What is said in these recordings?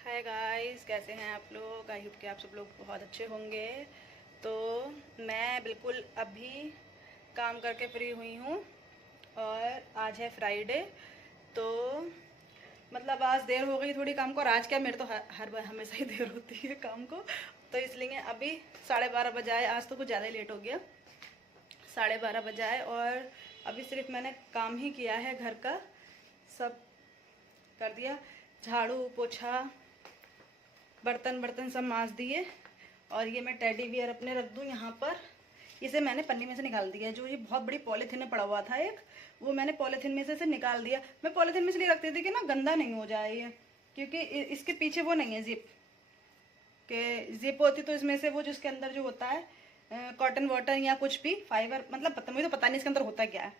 Hi guys, कैसे हैं आप लोग। आई होप कि आप सब लोग बहुत अच्छे होंगे। तो मैं बिल्कुल अभी काम करके फ्री हुई हूँ और आज है फ्राइडे। तो मतलब आज देर हो गई थोड़ी काम को, और आज क्या, मेरे तो हर बार हमेशा ही देर होती है काम को। तो इसलिए अभी 12:30 बजे आए, आज तो कुछ ज़्यादा ही लेट हो गया। 12:30 बजे आए और अभी सिर्फ मैंने काम ही किया है, घर का सब कर दिया, झाड़ू पोछा बर्तन बर्तन सब मांज दिए। और ये मैं टेडी बियर अपने रख दूँ यहाँ पर। इसे मैंने पन्नी में से निकाल दिया, जो ये बहुत बड़ी पॉलीथीन में पड़ा हुआ था एक, वो मैंने पॉलीथीन में से निकाल दिया। मैं पॉलीथीन में से रखती थी कि ना गंदा नहीं हो जाए ये, क्योंकि इसके पीछे वो नहीं है जिप के, जिप होती तो इसमें से वो जो इसके अंदर जो होता है कॉटन वाटर या कुछ भी फाइबर, मतलब मुझे तो पता नहीं इसके अंदर होता क्या है,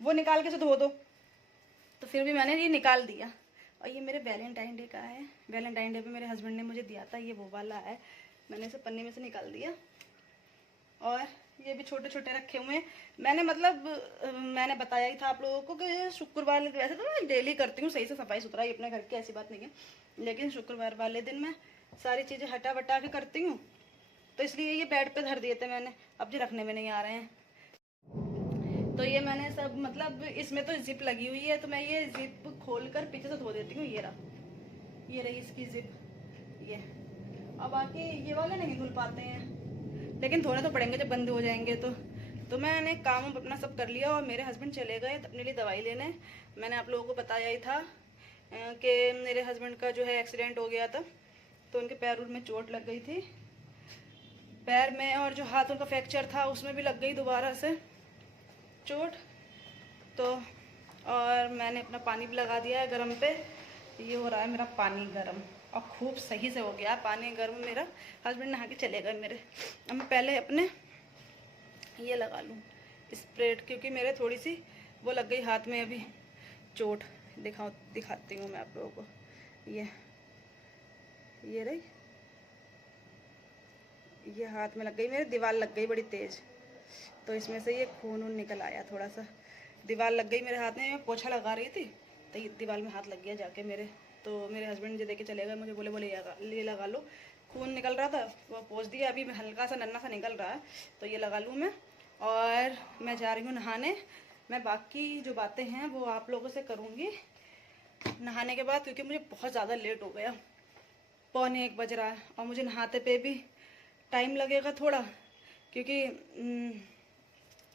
वो निकाल के से धो दो। तो फिर भी मैंने ये निकाल दिया। और ये मेरे वैलेंटाइन डे का है, वैलेंटाइन डे पे मेरे हस्बैंड ने मुझे दिया था, ये वो वाला है। मैंने इसे पन्नी में से निकाल दिया। और ये भी छोटे छोटे रखे हुए हैं। मैंने मैंने बताया ही था आप लोगों को कि शुक्रवार, वैसे तो मैं डेली करती हूँ सही से सफाई सुथराई अपने घर की, ऐसी बात नहीं है, लेकिन शुक्रवार वाले दिन मैं सारी चीज़ें हटा वटा के करती हूँ। तो इसलिए ये बेड पे धर दिए थे मैंने, अब जी रखने में नहीं आ रहे हैं। तो ये मैंने सब, मतलब इसमें तो जिप लगी हुई है, तो मैं ये जिप खोल कर पीछे से धो देती हूँ। ये रही इसकी जिप ये। अब बाकी ये वाले नहीं धुल पाते हैं, लेकिन धोने तो पड़ेंगे जब बंद हो जाएंगे तो मैंने काम अपना सब कर लिया और मेरे हस्बैंड चले गए अपने लिए दवाई लेने। मैंने आप लोगों को बताया ही था कि मेरे हस्बैंड का जो है एक्सीडेंट हो गया था, तो उनके पैर में चोट लग गई थी पैर में, और जो हाथ उनका फ्रैक्चर था उसमें भी लग गई दोबारा से चोट। तो और मैंने अपना पानी भी लगा दिया है गर्म पे। ये हो रहा है मेरा पानी गर्म, और खूब सही से हो गया पानी गर्म मेरा। हस्बैंड नहा के चले गए मेरे। अब मैं पहले अपने ये लगा लूँ स्प्रेड, क्योंकि मेरे थोड़ी सी वो लग गई हाथ में अभी चोट। दिखाती हूँ मैं आप लोगों को। ये रही, ये हाथ में लग गई, मेरे दीवार लग गई बड़ी तेज़, तो इसमें से ये खून निकल आया थोड़ा सा। दीवार लग गई मेरे हाथ में, मैं पोछा लगा रही थी तो ये दीवार में हाथ लग गया जाके मेरे। तो मेरे हस्बैंड मुझे देके चले गए, मुझे बोले ये लगा लो। खून निकल रहा था, वो पोंछ दिया, अभी हल्का सा नन्ना सा निकल रहा है, तो ये लगा लूँ मैं। और मैं जा रही हूँ नहाने। मैं बाकी जो बातें हैं वो आप लोगों से करूँगी नहाने के बाद, क्योंकि मुझे बहुत ज़्यादा लेट हो गया, 1:45 बज रहा है, और मुझे नहाते पे भी टाइम लगेगा थोड़ा, क्योंकि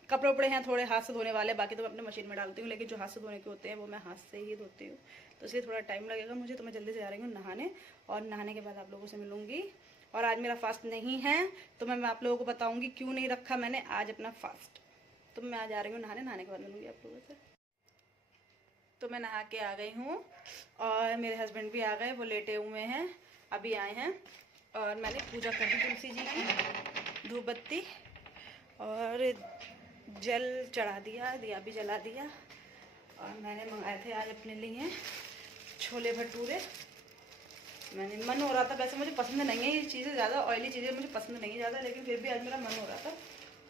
कपड़े उपड़े हैं थोड़े हाथ से धोने वाले, बाकी तो मैं अपने मशीन में डालती हूँ, लेकिन जो हाथ से धोने के होते हैं वो मैं हाथ से ही धोती हूँ, तो इसलिए थोड़ा टाइम लगेगा मुझे। तो मैं जल्दी से जा रही हूँ नहाने, और नहाने के बाद आप लोगों से मिलूँगी। और आज मेरा फास्ट नहीं है, तो मैं आप लोगों को बताऊँगी क्यों नहीं रखा मैंने आज अपना फास्ट। तो मैं आ जा रही हूँ नहाने के बाद मिलूँगी आप लोगों से। तो मैं नहा के आ गई हूँ और मेरे हस्बैंड भी आ गए, वो लेटे हुए हैं, अभी आए हैं। और मैंने पूजा कर दी तुलसी जी की, धूप बत्ती और जल चढ़ा दिया, दिया भी जला दिया। और मैंने मंगाए थे आज अपने लिए छोले भटूरे। मैंने मन हो रहा था, वैसे मुझे पसंद नहीं है ये चीज़ें, ज़्यादा ऑयली चीज़ें मुझे पसंद नहीं है ज़्यादा, लेकिन फिर भी आज मेरा मन हो रहा था,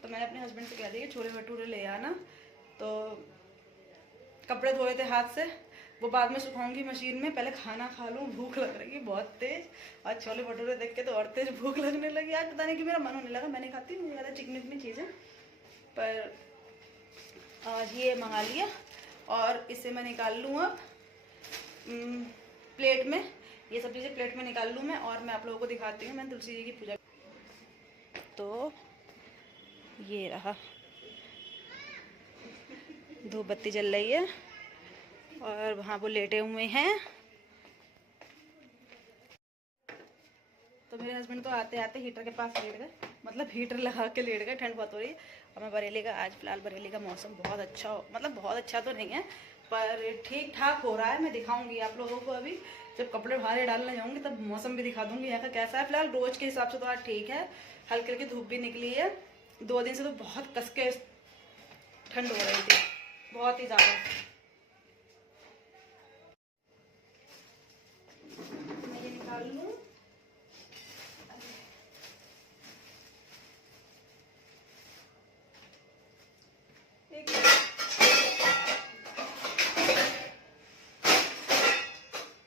तो मैंने अपने हस्बैंड से कह दिया कि छोले भटूरे ले आना। तो कपड़े धोए थे हाथ से, वो बाद में सुखाऊंगी मशीन में, पहले खाना खा लूँ, भूख लग रही है बहुत तेज़। और छोले भटूरे देख के तो और तेज़ भूख लगने लगी। आज पता नहीं कि मेरा मन होने लगा, मैं नहीं खाती मुझे ज़्यादा चिकनी चीज़ें, पर आज ये मंगा लिया। और इसे मैं निकाल लूँ अब प्लेट में, ये सब चीज़ें प्लेट में निकाल लूँ मैं, और मैं आप लोगों को दिखाती हूँ मैं तुलसी जी की पूजा। तो ये रहा, धूप बत्ती जल रही है और वहाँ वो लेटे हुए हैं। तो मेरे हस्बैंड तो आते आते हीटर के पास लेट गए, मतलब हीटर लगा के लेट गए, ठंड बहुत हो रही है। और मैं बरेली का, आज फिलहाल बरेली का मौसम बहुत अच्छा मतलब बहुत अच्छा तो नहीं है, पर ठीक ठाक हो रहा है। मैं दिखाऊंगी आप लोगों को, अभी जब कपड़े बाहर डालने जाऊंगी तब मौसम भी दिखा दूंगी यहाँ का कैसा है। फिलहाल रोज के हिसाब से तो आज ठीक है, हल्की हल्की धूप भी निकली है। 2 दिन से तो बहुत कस के ठंड हो रही थी, बहुत ही ज़्यादा। मैं ये निकाल लूँ।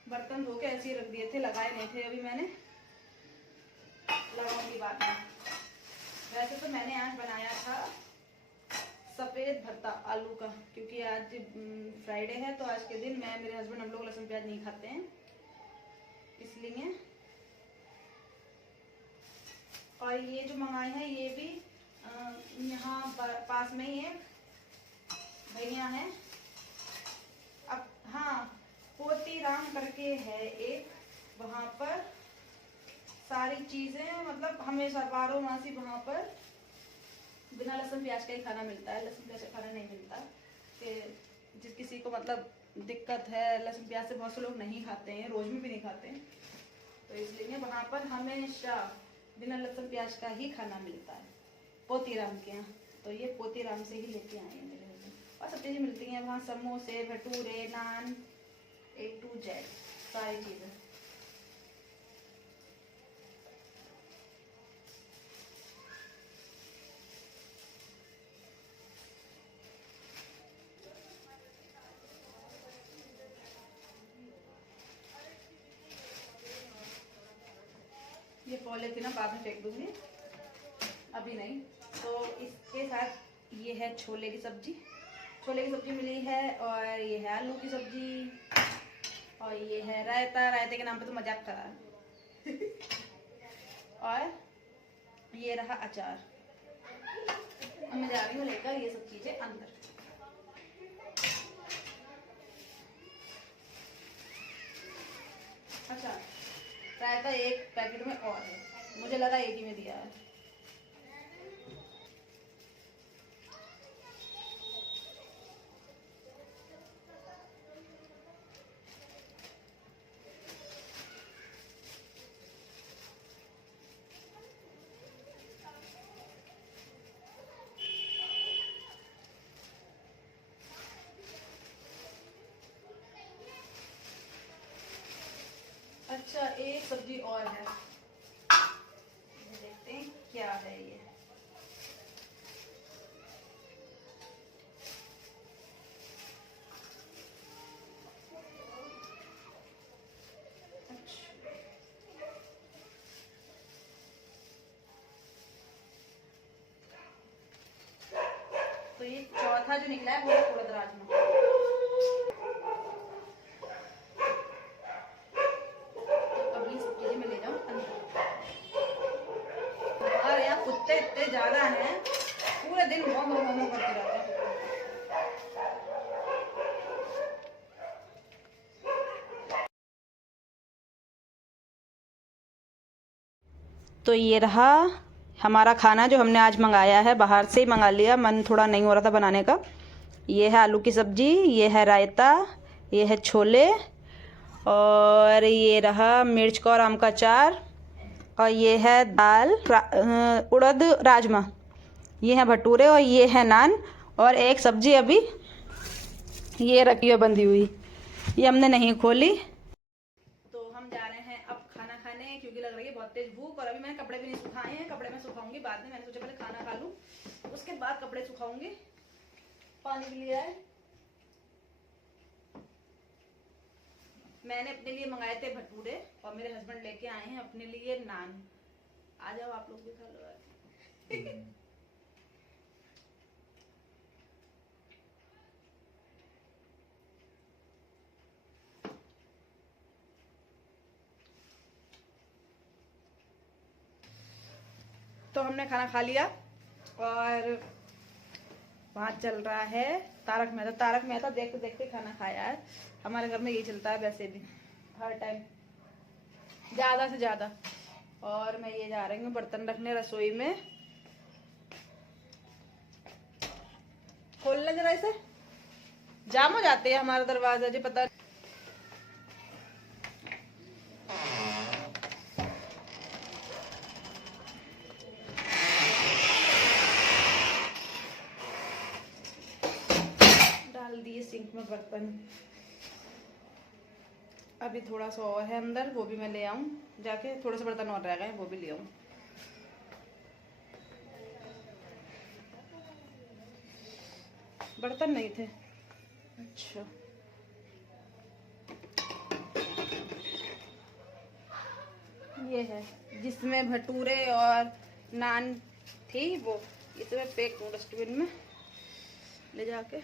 बर्तन धो के ऐसे ही रख दिए थे, लगाए नहीं थे अभी मैंने, लगाऊंगी बाद में। वैसे तो मैंने आज बनाया था सफ़ेद भरता आलू का, क्योंकि आज फ्राइडे है तो आज के दिन मैं, मेरे हस्बैंड, हम लोग लहसुन प्याज नहीं खाते हैं इसलिए। और ये जो मंगाए हैं ये भी यहाँ पास में ही है, भैया हैं। अब हाँ, पोती राम करके है एक, वहाँ पर सारी चीज़ें मतलब हमेशा 12 मासी वहाँ पर बिना लहसुन प्याज का ही खाना मिलता है, लहसुन प्याज का खाना नहीं मिलता। कि जिस किसी को मतलब दिक्कत है, लहसुन प्याज से बहुत से लोग नहीं खाते हैं, रोज में भी नहीं खाते हैं, तो इसलिए वहाँ पर हमेशा बिना लहसुन प्याज का ही खाना मिलता है पोतीराम के यहाँ। तो ये पोतीराम से ही लेके आए हैं मेरे हस्बैंड। और सब चीज़ें मिलती हैं वहाँ, समोसे, भटूरे, नान, A to Z सारी चीज़ें। ये पॉलीथिन बाद में फेंक दूंगी, अभी नहीं। तो इसके साथ ये है छोले की सब्जी, छोले की सब्जी मिली है, और ये है आलू की सब्जी, और ये है रायता, रायते के नाम पे तो मजाक करा और ये रहा अचार। अब मैं जा रही हूँ लेकर ये सब चीजें अंदर। अच्छा, रायता एक पैकेट में और है, मुझे लगा एक ही में दिया है। अच्छा, एक सब्जी और है, देखते हैं क्या है ये। तो ये चौथा जो निकला है वो है उड़द राजमा। कुत्ते इतने ज्यादा हैं, पूरे दिन मोमो मोमो करते रहते हैं। तो ये रहा हमारा खाना जो हमने आज मंगाया है, बाहर से ही मंगा लिया, मन थोड़ा नहीं हो रहा था बनाने का। ये है आलू की सब्जी, ये है रायता, ये है छोले, और ये रहा मिर्च का और आम का अचार, और ये है दाल उड़द राजमा, ये है भटूरे, और ये है नान, और एक सब्जी अभी ये रखी है बंधी हुई, ये हमने नहीं खोली। तो हम जा रहे हैं अब खाना खाने, क्योंकि लग रही है बहुत तेज भूख, और अभी मैंने कपड़े भी नहीं सुखाए हैं, कपड़े मैं सुखाऊंगी बाद में। मैंने सोचा पहले खाना खा लूँ, उसके बाद कपड़े सुखाऊंगी। पानी भी लिया है, मैंने अपने लिए मंगाए थे भटूरे, और मेरे हस्बैंड लेके आए हैं अपने लिए नान। आ जाओ आप लोग भी खा लो। तो हमने खाना खा लिया, और वहाँ चल रहा है तारक मेहता। तारक मेहता देखते देखते खाना खाया है, हमारे घर में यही चलता है वैसे भी हर टाइम, ज़्यादा से ज़्यादा। और मैं ये जा रही हूँ बर्तन रखने रसोई में। खोलने जरा इसे, जाम हो जाते हैं हमारा दरवाजा जी, पता। डाल दिए सिंक में बर्तन, अभी थोड़ा सा और है अंदर, वो भी मैं ले आऊं जाके, थोड़े से बर्तन और रह गए वो भी ले आऊं। बर्तन नहीं थे, अच्छा है जिसमें भटूरे और नान थी, वो ये तो मैं फेंक दूँ डस्टबिन में ले जाके।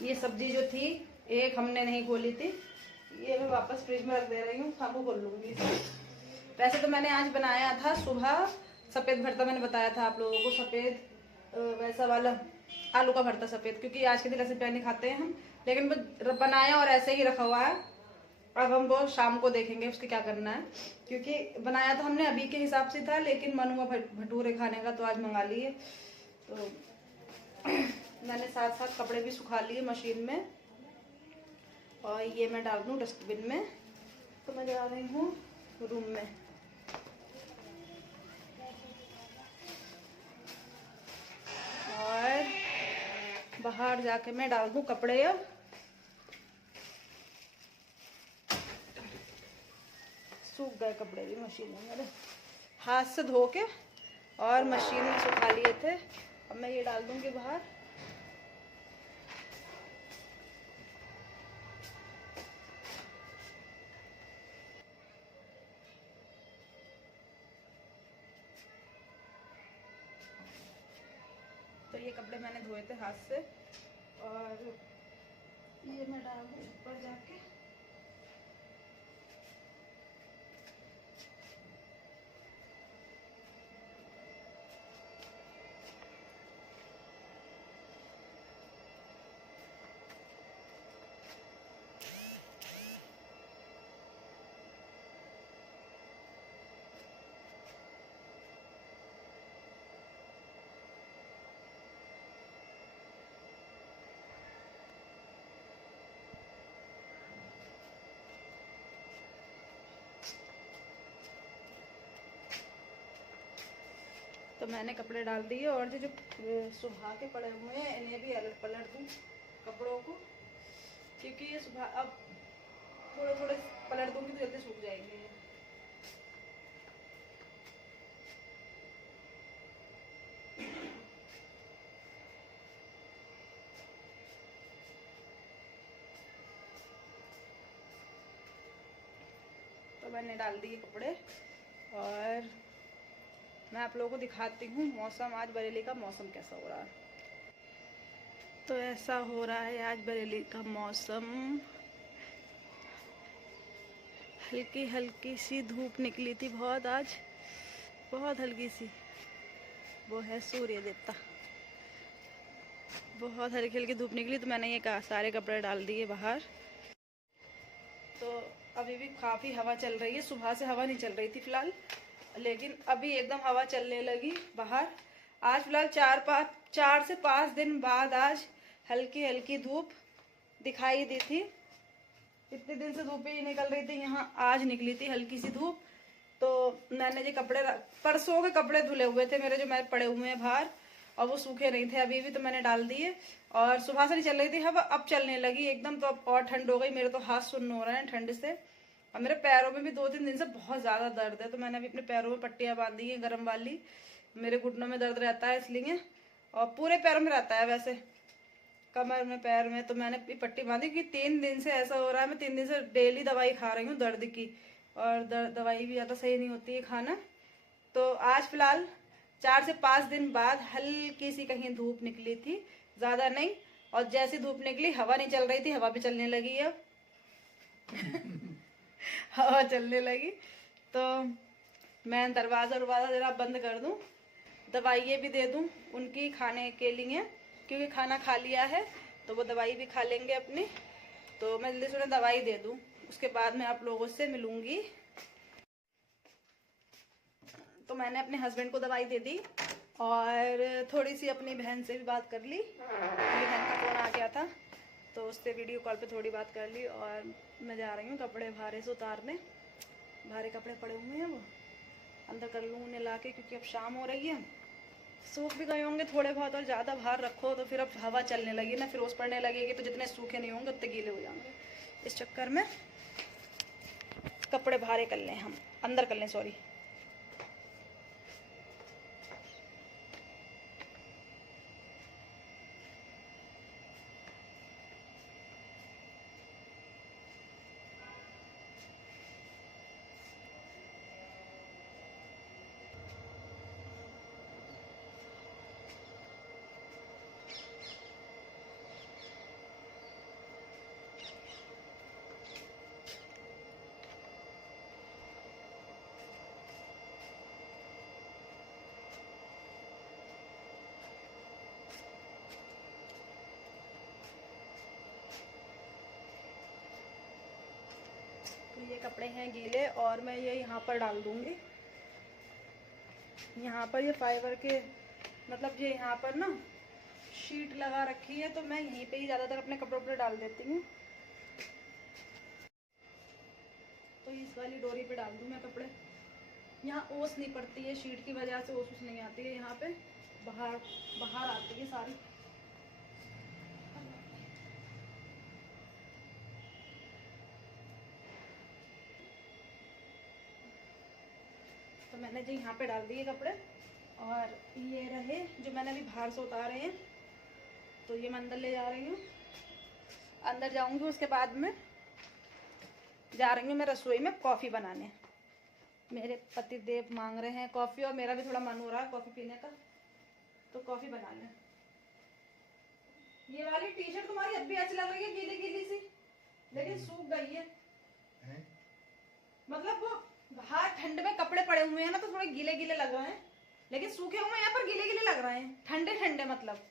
ये सब्जी जो थी एक हमने नहीं खोली थी, ये मैं वापस फ्रिज में रख दे रही हूँ, शाम को खोल लूँगी इसे। वैसे तो मैंने आज बनाया था सुबह सफ़ेद भरता, मैंने बताया था आप लोगों को, सफ़ेद वैसा वाला आलू का भरता सफ़ेद, क्योंकि आज के दिन ऐसे नहीं खाते हैं हम, लेकिन वो बनाया और ऐसे ही रखा हुआ है। अब हम वो शाम को देखेंगे उसके क्या करना है, क्योंकि बनाया तो हमने अभी के हिसाब से था, लेकिन मन हुआ भटूरे खाने का तो आज मंगा लिए। तो मैंने साथ साथ कपड़े भी सुखा लिए मशीन में, और ये मैं डाल दूँ डस्टबिन में। तो मैं जा रही हूँ रूम में। और बाहर जाके मैं डाल दूँ कपड़े। अब सूख गए कपड़े भी मशीन में, मेरे हाथ से धो के और मशीन में सुखा लिए थे। अब मैं ये डाल दूँगी बाहर। तो ये कपड़े मैंने धोए थे हाथ से, और ये मैं डाल दूँ ऊपर जाके। तो मैंने कपड़े डाल दिए, और जो सुबह के पड़े हुए हैं इन्हें भी अलग पलट दूँ कपड़ों को, क्योंकि ये सुबह अब थोड़े थोड़े पलट दूँगी तो जल्दी सूख जाएंगे। तो मैंने डाल दिए कपड़े, और मैं आप लोगों को दिखाती हूँ मौसम, आज बरेली का मौसम कैसा हो रहा है। तो ऐसा हो रहा है आज बरेली का मौसम, हल्की हल्की सी धूप निकली थी बहुत आज, बहुत हल्की सी। वो है सूर्य देवता, बहुत हल्की हल्की धूप निकली। तो मैंने ये सारे कपड़े डाल दिए बाहर। तो अभी भी काफ़ी हवा चल रही है, सुबह से हवा नहीं चल रही थी फ़िलहाल, लेकिन अभी एकदम हवा चलने लगी बाहर। आज फिलहाल 4 से 5 दिन बाद आज हल्की हल्की धूप दिखाई दी थी। इतने दिन से धूप ही निकल रही थी, यहाँ आज निकली थी हल्की सी धूप। तो मैंने जो कपड़े परसों के कपड़े धुले हुए थे मेरे, जो मैं पड़े हुए हैं बाहर, और वो सूखे नहीं थे अभी भी, तो मैंने डाल दिए। और सुबह से नहीं चल रही थी हवा, अब चलने लगी एकदम। तो अब और ठंड हो गई, मेरे तो हाथ सुन्न हो रहे हैं ठंड से, और मेरे पैरों में भी 2-3 दिन से बहुत ज़्यादा दर्द है। तो मैंने अभी अपने पैरों में पट्टियाँ बांधी हैं गर्म वाली, मेरे घुटनों में दर्द रहता है इसलिए, और पूरे पैरों में रहता है वैसे, कमर में पैर में। तो मैंने अपनी पट्टी बांधी, क्योंकि 3 दिन से ऐसा हो रहा है, मैं 3 दिन से डेली दवाई खा रही हूँ दर्द की, और दवाई भी ज़्यादा सही नहीं होती है खाना। तो आज फिलहाल 4 से 5 दिन बाद हल्की सी कहीं धूप निकली थी, ज़्यादा नहीं, और जैसी धूप निकली हवा नहीं चल रही थी, हवा भी चलने लगी अब हवा चलने लगी। तो मैं दरवाज़ा ज़रा बंद कर दूँ, दवाइयाँ भी दे दूँ उनकी खाने के लिए, क्योंकि खाना खा लिया है तो वो दवाई भी खा लेंगे अपनी। तो मैं जल्दी से उन्हें दवाई दे दूँ, उसके बाद मैं आप लोगों से मिलूँगी। तो मैंने अपने हस्बैंड को दवाई दे दी, और थोड़ी सी अपनी बहन से भी बात कर ली, मेरी बहन का फ़ोन आ गया था, तो उससे वीडियो कॉल पे थोड़ी बात कर ली। और मैं जा रही हूँ कपड़े भारे से उतारने, भारे कपड़े पड़े हुए हैं वो अंदर कर लूँ उन्हें ला के, क्योंकि अब शाम हो रही है, सूख भी गए होंगे थोड़े बहुत। और ज़्यादा भार रखो तो फिर अब हवा चलने लगी ना, फिर ओस पड़ने लगेगी, तो जितने सूखे नहीं होंगे उतने गीले हो जाएंगे। इस चक्कर में कपड़े भारे कर लें, हम अंदर कर लें, सॉरी। कपड़े हैं गीले और मैं ये यहाँ पर डाल दूँगी। यहाँ पर ये फाइबर के मतलब ये यहाँ पर ना शीट लगा रखी है, तो मैं यहीं पे ही ज़्यादातर अपने कपड़ों पर डाल देती हूँ। तो इस वाली डोरी पे डाल दूँ मैं कपड़े। यहाँ ओस नहीं पड़ती है, शीट की वजह से ओस नहीं आती है, यहाँ पे बाहर बाहर आती है सारी। तो मैंने जो यहाँ पे डाल दिए कपड़े, और ये रहे जो मैंने अभी बाहर से उतारे हैं, तो ये मैं अंदर ले जा रही हूँ। अंदर जाऊँगी, उसके बाद में जा रही हूँ मैं रसोई में कॉफ़ी बनाने। मेरे पति देव मांग रहे हैं कॉफ़ी, और मेरा भी थोड़ा मन हो रहा है कॉफ़ी पीने का, तो कॉफ़ी बना लें। ये वाली टी शर्ट तुम्हारी अब भी अच्छी लग रही है, गीली गीली सी, लेकिन सूख गई है। मतलब वो बाहर ठंड में कपड़े पड़े हुए हैं ना, तो थोड़े गीले गीले लग रहे हैं, लेकिन सूखे हुए यहाँ पर गीले गीले लग रहे हैं। ठंडे ठंडे मतलब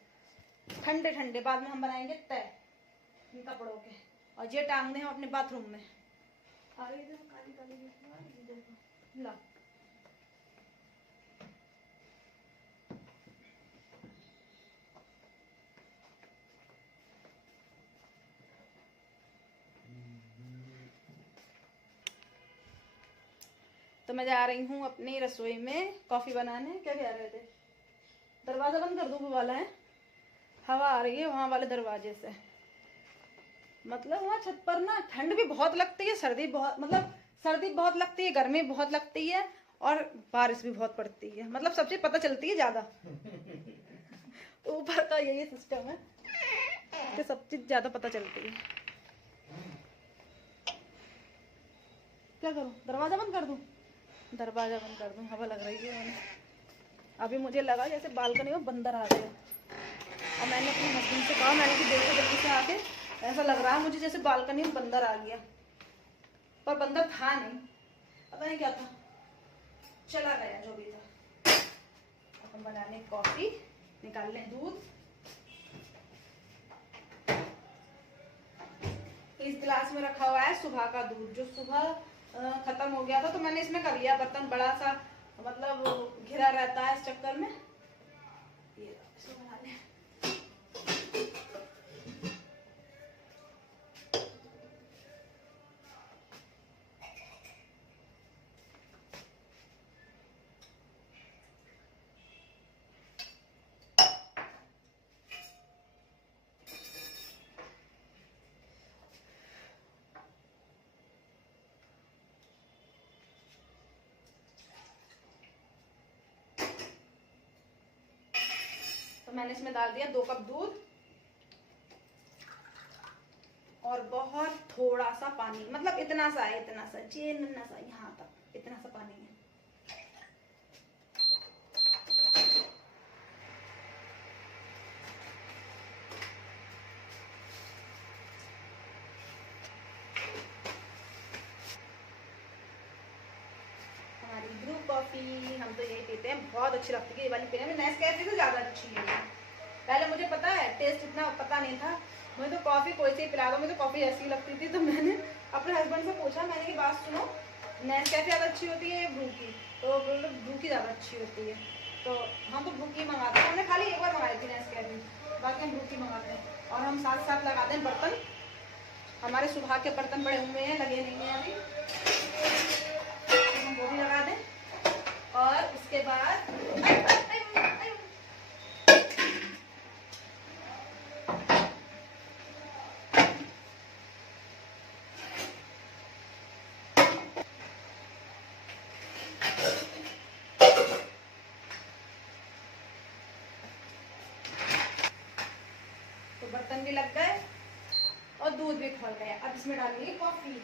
ठंडे ठंडे बाद में हम बनाएंगे तय इन कपड़ों के, और ये टांगने हम अपने बाथरूम में। आगे देखो काली काली देखो ला। तो मैं जा रही हूँ अपनी रसोई में कॉफ़ी बनाने। क्या कह रहे थे? दरवाज़ा बंद कर दूँ? वो वाला है, हवा आ रही है वहाँ वाले दरवाजे से। मतलब वहाँ छत पर ना ठंड भी बहुत लगती है, सर्दी बहुत, मतलब सर्दी बहुत लगती है, गर्मी बहुत लगती है, और बारिश भी बहुत पड़ती है। मतलब सब चीज़ पता चलती है ज़्यादा। ऊपर का यही सिस्टम है कि सब चीज़ ज़्यादा पता चलती है। क्या करूँ? दरवाज़ा बंद कर दूँ? दरवाज़ा बंद कर दूँ, हवा लग रही है मैंने। अभी मुझे लगा जैसे बालकनी में बंदर आ गए, और मैंने अपने हस्बैंड से कहा, मैंने कि देखो जल्दी से आके, ऐसा लग रहा है मुझे जैसे बालकनी में बंदर आ गया, पर बंदर था नहीं, पता नहीं क्या था, चला गया जो भी था। हम बना लें कॉफ़ी, निकाल लें दूध। इस गिलास में रखा हुआ है सुबह का दूध, जो सुबह खत्म हो गया था, तो मैंने इसमें कर लिया। बर्तन बड़ा सा मतलब घिरा रहता है इस चक्कर में। ये इसको बना लें। मैंने इसमें डाल दिया 2 कप दूध, और बहुत थोड़ा सा पानी, मतलब इतना सा है, इतना सा नन्ना सा, यहाँ तक इतना सा पानी है। हमारी ब्रू कॉफी हम तो यही पीते हैं, बहुत अच्छी लगती है ये वाली पीने में। नेस्कैफे से ज़्यादा अच्छी है। पहले मुझे पता है टेस्ट इतना पता नहीं था, मुझे तो कॉफ़ी कोई से ही पिला दो, मुझे तो कॉफ़ी ऐसी लगती थी। तो मैंने अपने हस्बैंड से पूछा, मैंने की बात सुनो, नेस्कैफे ज़्यादा अच्छी होती है ब्रू की? तो बोले ब्रू की ज़्यादा अच्छी होती है। तो हम तो ब्रू की मंगाते हैं, हमने खाली एक बार मंगाई थी नेस्कैफे, बाकी हम ब्रू की मंगाते हैं। और हम साथ साथ लगाते हैं बर्तन, हमारे सुबह के बर्तन पड़े हुए हैं, लगे नहीं हैं अभी, तो हम वो भी लगा दें। और उसके बाद तो बर्तन भी लग गए और दूध भी खौल गया। अब इसमें डालेंगे कॉफी।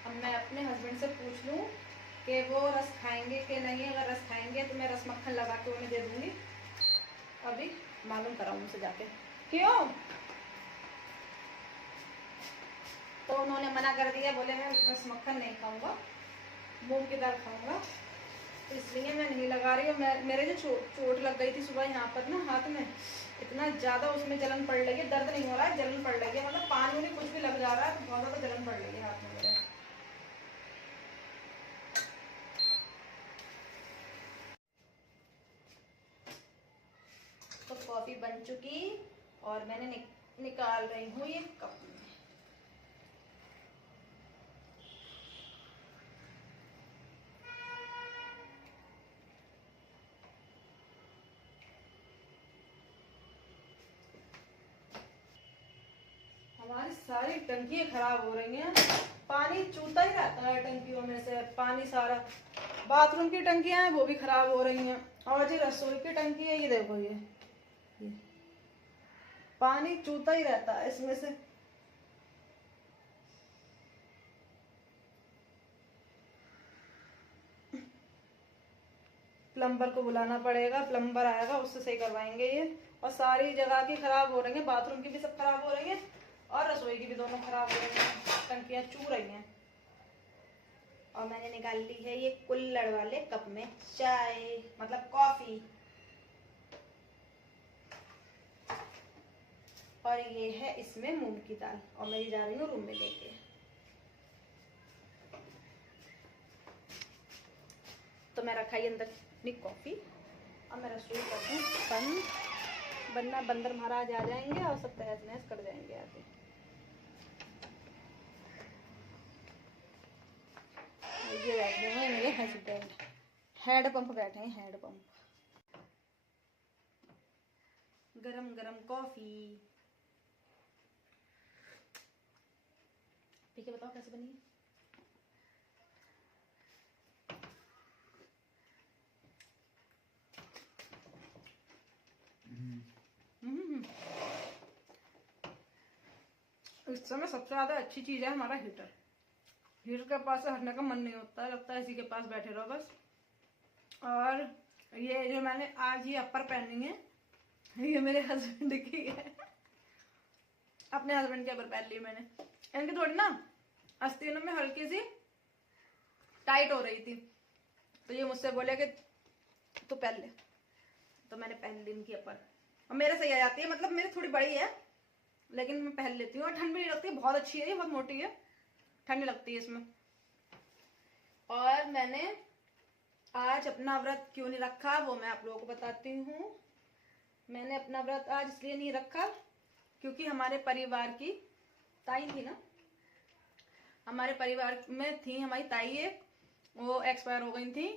अब मैं अपने हस्बैंड से पूछ लूँ कि वो रस खाएंगे कि नहीं। अगर रस खाएंगे तो मैं रस मक्खन लगा के उन्हें दे दूंगी। अभी मालूम कराऊँ उनसे जाके। क्यों? तो उन्होंने मना कर दिया, बोले मैं रस मक्खन नहीं खाऊंगा, मूंग की दाल खाऊंगा, तो इसलिए मैं नहीं लगा रही हूँ। मेरे जो चोट लग गई थी सुबह यहाँ पर ना हाथ में, इतना ज़्यादा उसमें जलन पड़ लगी। दर्द नहीं हो रहा है, जलन पड़ लगी, मतलब पानी में कुछ भी लग जा रहा है तो बहुत ज़्यादा जलन पड़ लगी हाथ में मेरे। तो कॉफ़ी बन चुकी और मैंने निकाल रही हूँ ये कप में। हमारी सारी टंकियाँ खराब हो रही हैं, पानी चूता ही रहता है टंकियों में से, पानी सारा। बाथरूम की टंकियाँ हैं वो भी खराब हो रही हैं, और जो रसोई की टंकी है ये देखो, ये पानी चूता ही रहता है इसमें से। प्लम्बर को बुलाना पड़ेगा, प्लम्बर आएगा उससे सही करवाएंगे ये। और सारी जगह की खराब हो रही है, बाथरूम की भी सब खराब हो रही है और रसोई की भी दोनों खराब हो रही हैं, टंकियाँ चू रही हैं। और मैंने निकाल ली है ये कुल्हड़ वाले कप में चाय, मतलब कॉफी। और ये है इसमें मूंग की दाल, और मैं जा रही हूँ रूम में लेके। तो मैं रखा ही अंदर अपनी कॉफी, और मैं रसोई करती हूँ बंद, वरना बंदर महाराज आ जाएंगे और सब तहस नहस कर जाएंगे आके। ये बैठे हैं मेरे हस्बैंड, हैंडपंप बैठे हैं, हैंडपंप। गरम गरम कॉफी पी के बताओ कैसे बनी है। इस समय सबसे ज्यादा अच्छी चीज है हमारा हीटर। हीटर के पास से हटने का मन नहीं होता है, लगता है इसी के पास बैठे रहो बस। और ये जो मैंने आज ये अपर पहनी है, ये मेरे हस्बैंड की है। अपने हस्बैंड के अपर पहन ली मैंने। इनकी थोड़ी ना आस्तीनों में हल्की सी टाइट हो रही थी, तो ये मुझसे बोले कि तू पहन ले, तो मैंने पहन ली इनकी अपर। और मेरे सही आ जाती है, मतलब मेरी थोड़ी बड़ी है लेकिन मैं पहन लेती हूँ, और ठंड भी नहीं लगती, बहुत अच्छी है, बहुत मोटी है, ठंड नहीं लगती है इसमें। और मैंने आज अपना व्रत क्यों नहीं रखा वो मैं आप लोगों को बताती हूँ। मैंने अपना व्रत आज इसलिए नहीं रखा क्योंकि हमारे परिवार की ताई थी ना, हमारे परिवार में थी हमारी ताई एक, वो एक्सपायर हो गई थी,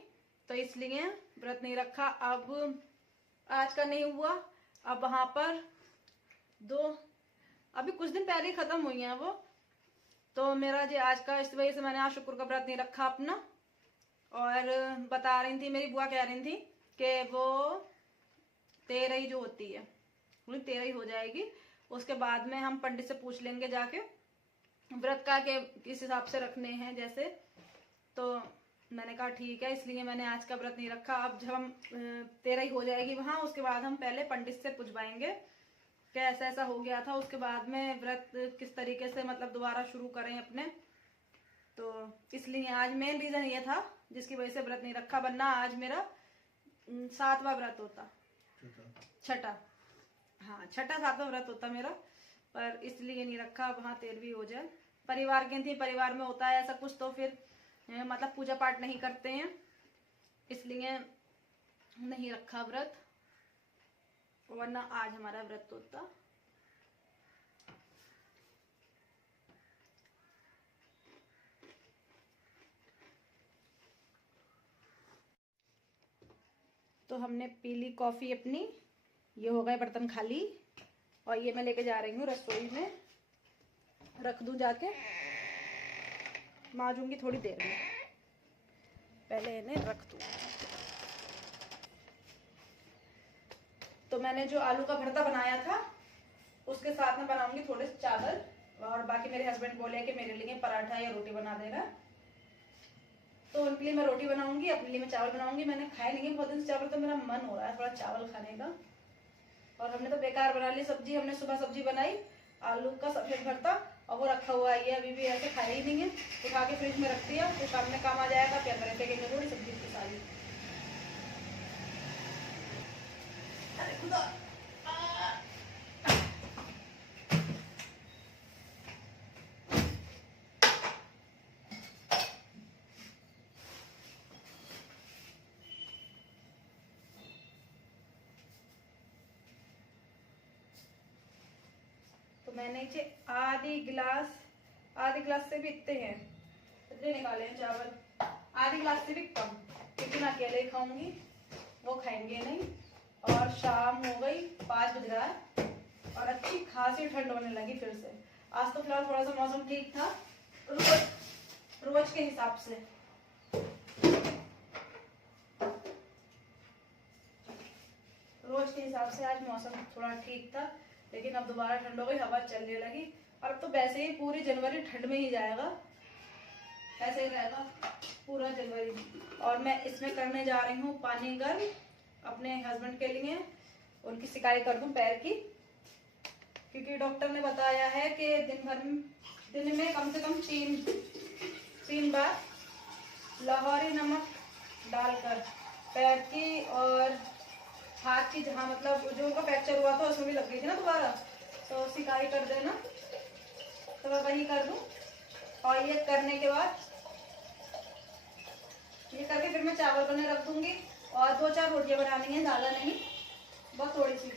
तो इसलिए व्रत नहीं रखा। अब आज का नहीं हुआ, अब वहाँ पर अभी कुछ दिन पहले ही खत्म हुई हैं वो, तो मेरा जो आज का, इस वजह से मैंने आज शुक्र का व्रत नहीं रखा अपना। और बता रही थी मेरी बुआ, कह रही थी कि वो 13 ही जो होती है, 13 ही हो जाएगी, उसके बाद में हम पंडित से पूछ लेंगे जाके व्रत का के किस हिसाब से रखने हैं जैसे। तो मैंने कहा ठीक है, इसलिए मैंने आज का व्रत नहीं रखा। अब जब हम 13 ही हो जाएगी वहाँ, उसके बाद हम पहले पंडित से पूछवाएंगे कि ऐसा ऐसा हो गया था, उसके बाद में व्रत किस तरीके से मतलब दोबारा शुरू करें अपने। तो इसलिए आज मेन रीज़न ये था जिसकी वजह से व्रत नहीं रखा, वरना आज मेरा 7वां व्रत होता, छठा, हाँ 7वां व्रत होता मेरा, पर इसलिए नहीं रखा। वहाँ 13वीं हो जाए, परिवार के थी, परिवार में होता है ऐसा कुछ, तो फिर मतलब पूजा पाठ नहीं करते हैं, इसलिए नहीं रखा व्रत, वरना आज हमारा व्रत होता। तो हमने पी ली कॉफ़ी अपनी, ये हो गए बर्तन खाली, और ये मैं लेके जा रही हूँ रसोई में, रख दूँ जाके, माजूंगी थोड़ी देर में, पहले इन्हें रख दूँ। तो मैंने जो आलू का भरता बनाया था उसके साथ में बनाऊंगी थोड़े से चावल, और बाकी मेरे हस्बैंड बोले कि मेरे लिए पराठा या रोटी बना देना। तो उनके लिए मैं रोटी बनाऊंगी, अपने लिए मैं चावल बनाऊंगी। मैंने खाए नहीं है बहुत दिन से चावल, तो मेरा मन हो रहा है थोड़ा चावल खाने का। और हमने तो बेकार बना ली सब्जी। हमने सुबह सब्जी बनाई आलू का सफेद भरता, और वो रखा हुआ है, ये अभी भी ऐसे खाया ही नहीं है। उठा के फ्रिज में रख दिया, तो शाम में काम आ जाएगा। क्या करें, फेंकेंगे थोड़ी सब्जी की सारी। अरे खुदा, तो मैंने इसे आधी गिलास से भी इतने हैं, इतने निकाले हैं चावल, आधी गिलास से भी कम, क्योंकि मैं अकेले खाऊंगी, वो खाएंगे नहीं। और शाम हो गई, 5 बज रहा है, और अच्छी खासी ठंड होने लगी फिर से। आज तो फिलहाल थोड़ा सा मौसम ठीक था, रोज के हिसाब से। रोज के हिसाब से आज मौसम थोड़ा ठीक था, लेकिन अब दोबारा ठंड हो गई, हवा चलने लगी। और अब तो वैसे ही पूरी जनवरी ठंड में ही जाएगा, ऐसे ही रहेगा पूरा जनवरी। और मैं इसमें करने जा रही हूँ पानी गर्म अपने हस्बैंड के लिए, उनकी सिकाई कर दूं पैर की, क्योंकि डॉक्टर ने बताया है कि दिन में कम से कम तीन बार लाहौरी नमक डालकर पैर की और हाथ की, जहाँ मतलब जो उनका फ्रैक्चर हुआ था उसमें भी लग गई थी ना दोबारा, तो सिकाई कर देना। तो मैं वही कर दूं, और ये करने के बाद ये करके फिर मैं चावल बने रख दूंगी, और 2-4 रोटियां बनानी है, ज़्यादा नहीं, बहुत थोड़ी सी।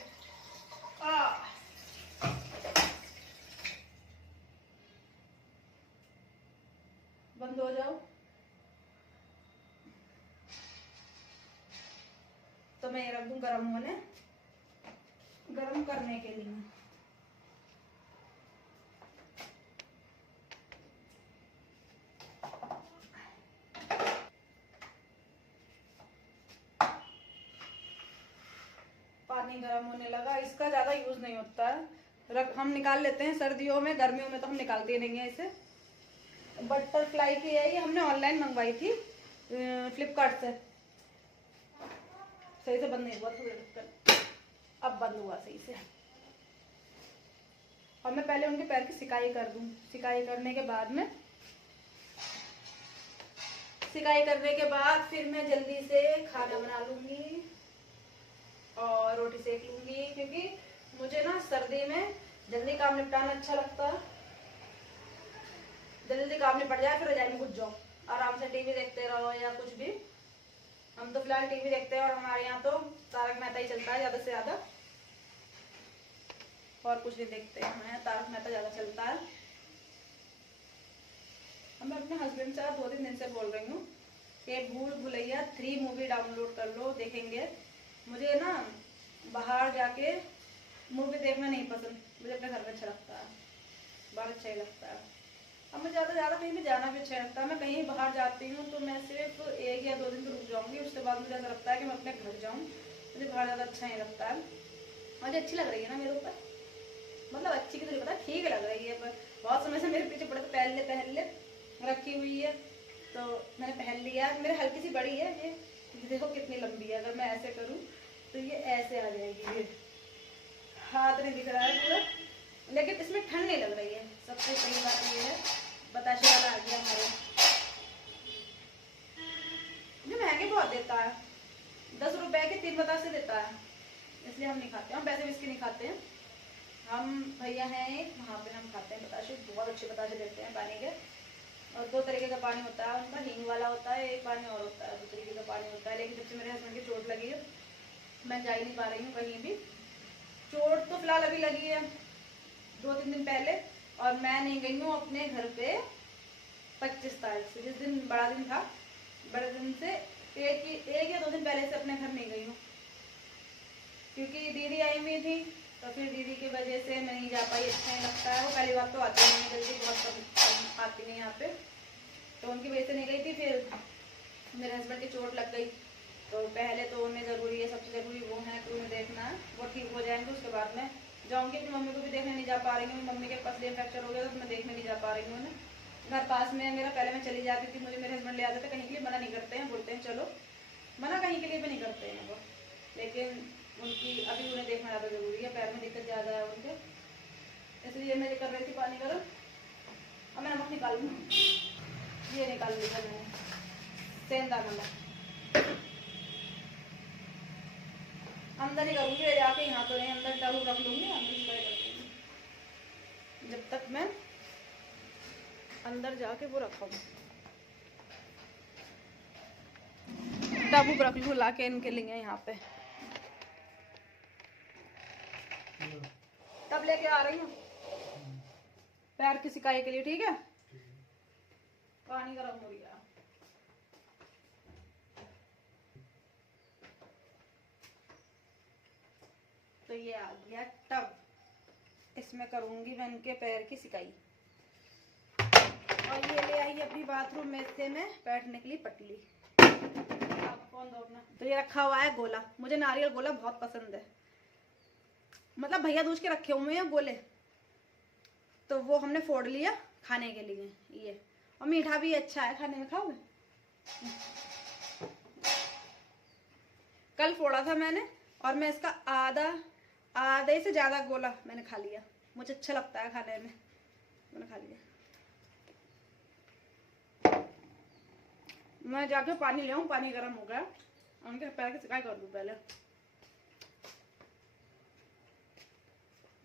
बंद हो जाओ। तो मैं ये रख दूं गरम करने के लिए। पानी गर्म होने लगा, इसका ज़्यादा यूज़ नहीं होता है, हम निकाल लेते हैं सर्दियों में, गर्मियों में तो हम निकालते नहीं है इसे। बटरफ्लाई की है ये, हमने ऑनलाइन मंगवाई थी फ्लिपकार्ट से। सही से बंद नहीं हुआ, थोड़ी देर अब बंद हुआ सही से। और मैं पहले उनके पैर की सिकाई कर दूं। सिकाई करने के बाद फिर मैं जल्दी से खाना बना लूंगी और रोटी सेक लूंगी, क्योंकि मुझे ना सर्दी में जल्दी काम निपटाना अच्छा लगता है। जल्दी काम निपट जाए, फिर रजाई में घुस जाओ, आराम से टीवी देखते रहो या कुछ भी। हम तो फिलहाल टीवी देखते हैं, और हमारे यहाँ तो तारक मेहता ही चलता है ज़्यादा से ज़्यादा, और कुछ नहीं देखते हैं, हमारे यहाँ तारक मेहता ज़्यादा चलता है। मैं अपने हस्बैंड से 2-3 दिन से बोल रही हूँ कि भूल भुलैया 3 मूवी डाउनलोड कर लो, देखेंगे। मुझे ना बाहर जाके मूवी देखना नहीं पसंद, मुझे अपने घर में अच्छा लगता है, बाहर अच्छा ही लगता है। अब मुझे ज़्यादा कहीं भी जाना भी अच्छा लगता है। मैं कहीं बाहर जाती हूँ तो मैं सिर्फ 1 या 2 दिन तो रुक जाऊँगी, उसके बाद मुझे ऐसा लगता है कि मैं अपने घर जाऊँ। मुझे बाहर ज़्यादा अच्छा नहीं लगता है। मुझे अच्छी लग रही है ना मेरे ऊपर, मतलब अच्छी की तो नहीं पता, ठीक लग रही है, पर बहुत समय से मेरे पीछे पड़े तो पहन ले रखी हुई है, तो मैंने पहन लिया। मेरे हल्की सी बड़ी है ये, देखो कितनी लंबी है। अगर मैं ऐसे करूँ तो ये ऐसे आ जाएगी, ये हाथ नहीं दिख रहा है पूरा, लेकिन इसमें ठंड नहीं लग रही है। सबसे सही बात ये है। बताशे वाला आ गया हमारे, जो महंगे बहुत देता है, 10 रुपए के 3 बतासे देता है, इसलिए हम नहीं खाते। हम वैसे भी इसके नहीं खाते हैं। हम भैया हैं एक, वहाँ पे हम खाते हैं बताशे, बहुत अच्छे बताशे देते हैं पानी के। और 2 तरीके का पानी होता है उनका, हींग वाला होता है, एक पानी और होता है 2 तरीके का पानी होता है। लेकिन जब से मेरे हस्बैंड की चोट लगी है, मैं जा ही नहीं पा रही हूँ कहीं भी। चोट तो फिलहाल अभी लगी है 2-3 दिन पहले, और मैं नहीं गई हूँ अपने घर पे 25 तारीख से, जिस दिन बड़ा दिन था, बड़े दिन से 1 या 2 दिन पहले से अपने घर नहीं गई हूँ, क्योंकि दीदी आई हुई थी। तो फिर दीदी की वजह से मैं नहीं जा पाई, अच्छा नहीं लगता है। वो पहली बात तो आती नहीं है जल्दी, बहुत कम आती नहीं यहाँ पे, तो उनकी वजह से नहीं गई थी। फिर मेरे हस्बैंड की चोट लग गई, तो पहले तो उन्हें ज़रूरी है, सबसे ज़रूरी वो है कि उन्हें देखना है, वो ठीक हो जाएंगे उसके बाद मैं जाऊँगी। अपनी मम्मी को भी देखने नहीं जा पा रही हूँ, मम्मी के पसलियाँ फ्रैक्चर हो गया तो मैं देखने नहीं जा पा रही हूँ उन्हें, घर पास में मेरा, पहले मैं चली जाती थी, मुझे मेरे हस्बैंड ले आते थे कहीं के लिए, मना नहीं करते हैं, बोलते हैं चलो, मना कहीं के लिए भी नहीं करते हैं वो। लेकिन उनकी अभी उन्हें देखना ज़्यादा ज़रूरी है, पैर में दिक्कत ज़्यादा है उनके, इसलिए मैं ये कर रही थी पानी गर्म। अब मैं नमक निकाल लूँ, ये निकाल लिया मैंने, सेंधा नमक। अंदर ही करूँगी ले जाके, यहाँ तो नहीं, अंदर टब रख लूँगी, अंदर ही कर दूँगी जब तक मैं अंदर जाके वो रखा हूँ, टब रख लूँ ला के इनके लिए यहाँ पे। तब लेके आ रही हूँ पैर की सिकाई के लिए, ठीक है। पानी गर्म हो गया, तो ये आ गया टब, इसमें करूंगी मैं इनके पैर की सिकाई। और ये ले आई अपनी बाथरूम में से मैं बैठने के लिए पटली। अब कौन दौड़ना। तो ये रखा हुआ है गोला, मुझे नारियल गोला बहुत पसंद है, मतलब भैया दूज के रखे हुए हैं गोले, तो वो हमने फोड़ लिया खाने के लिए ये। और मीठा भी अच्छा है खाने में, खाओगे? कल फोड़ा था मैंने, और मैं इसका आधे से ज्यादा गोला मैंने खा लिया, मुझे अच्छा लगता है खाने में, मैंने खा लिया। मैं जाके पानी ले आऊं, पानी गर्म हो गया, उनके पैर की सिकाई कर दूं पहले।